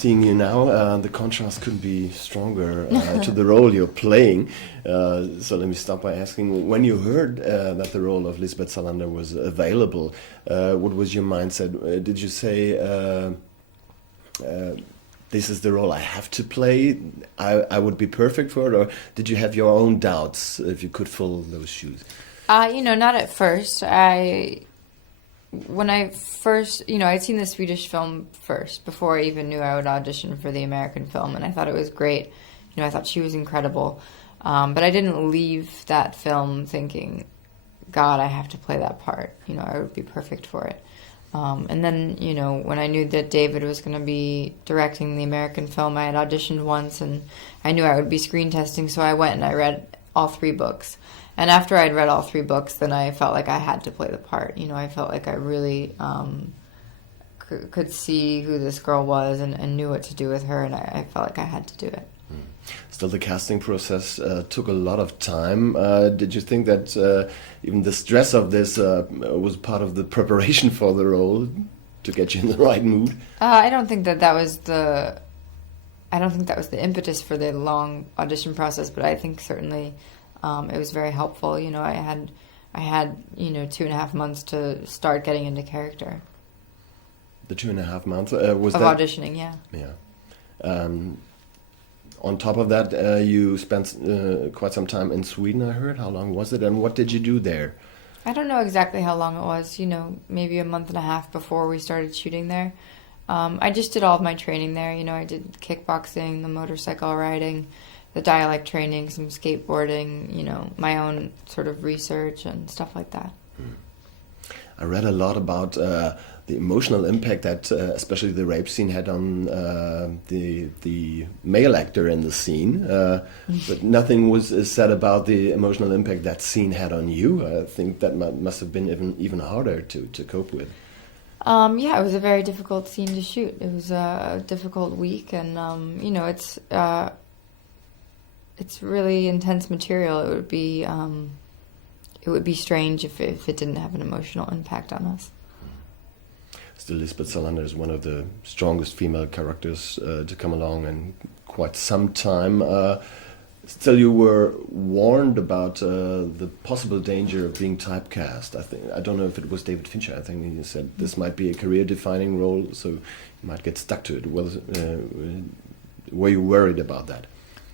seeing you now, the contrast couldn't be stronger to the role you're playing. So let me start by asking, when you heard that the role of Lisbeth Salander was available, what was your mindset? Did you say, this is the role I have to play, I would be perfect for it, or did you have your own doubts if you could fill those shoes? Not at first. When I first, I'd seen the Swedish film first before I even knew I would audition for the American film, and I thought it was great. I thought she was incredible. But I didn't leave that film thinking, God, I have to play that part. I would be perfect for it. And then, when I knew that David was going to be directing the American film, I had auditioned once, and I knew I would be screen testing, so I went and I read all 3 books. And after I'd read all 3 books, then I felt like I had to play the part. I felt like I really could see who this girl was and knew what to do with her, and I felt like I had to do it. Still, the casting process took a lot of time. Did you think that even the stress of this was part of the preparation for the role to get you in the right mood? I don't think that was the impetus for the long audition process, but I think certainly it was very helpful. I had 2.5 months to start getting into character. The 2.5 months was of that auditioning, yeah. Yeah. On top of that, you spent quite some time in Sweden, I heard. How long was it, and what did you do there? I don't know exactly how long it was, maybe a month and a half before we started shooting there. I just did all of my training there. I did kickboxing, the motorcycle riding, the dialect training, some skateboarding, my own sort of research and stuff like that. I read a lot about the emotional impact that especially the rape scene had on the male actor in the scene, but nothing was said about the emotional impact that scene had on you. I think that must have been even harder to cope with. Yeah, it was a very difficult scene to shoot. It was a difficult week, and it's really intense material. It would be strange if it didn't have an emotional impact on us. Still, Lisbeth Salander is one of the strongest female characters to come along in quite some time. Still, you were warned about the possible danger of being typecast. I don't know if it was David Fincher. I think he said this might be a career-defining role, so you might get stuck to it. Were you worried about that?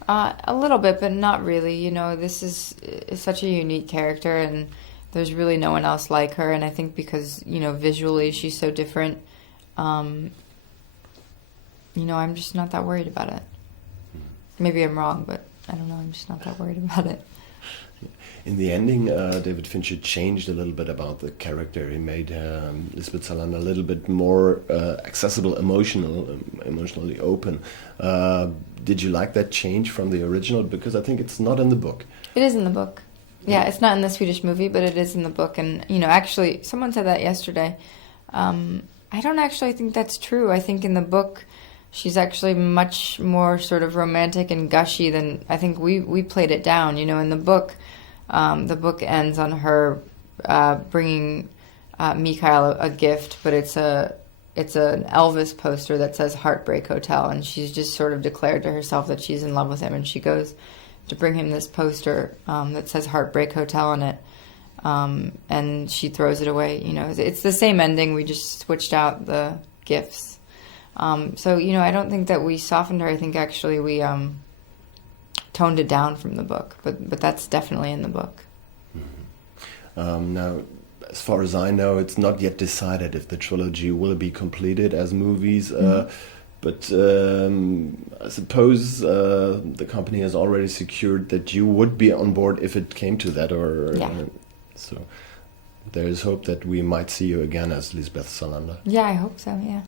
A little bit, but not really. This is such a unique character, and there's really no one else like her. And I think because, visually she's so different, I'm just not that worried about it. Maybe I'm wrong, but I don't know. I'm just not that worried about it. In the ending, David Fincher changed a little bit about the character. He made Lisbeth Salander a little bit more accessible, emotionally open. Did you like that change from the original? Because I think it's not in the book. It is in the book. Yeah, it's not in the Swedish movie, but it is in the book. And, actually, someone said that yesterday. I don't actually think that's true. I think in the book, she's actually much more sort of romantic and gushy than I think we played it down. In the book ends on her bringing Mikael a gift, but it's an Elvis poster that says Heartbreak Hotel, and she's just sort of declared to herself that she's in love with him, and she goes to bring him this poster that says Heartbreak Hotel on it, and she throws it away. It's the same ending, we just switched out the gifts. So, I don't think that we softened her. I think actually we toned it down from the book, but that's definitely in the book. Mm-hmm. Now, as far as I know, it's not yet decided if the trilogy will be completed as movies, but I suppose the company has already secured that you would be on board if it came to that, so there is hope that we might see you again as Lisbeth Salander. Yeah, I hope so, yeah.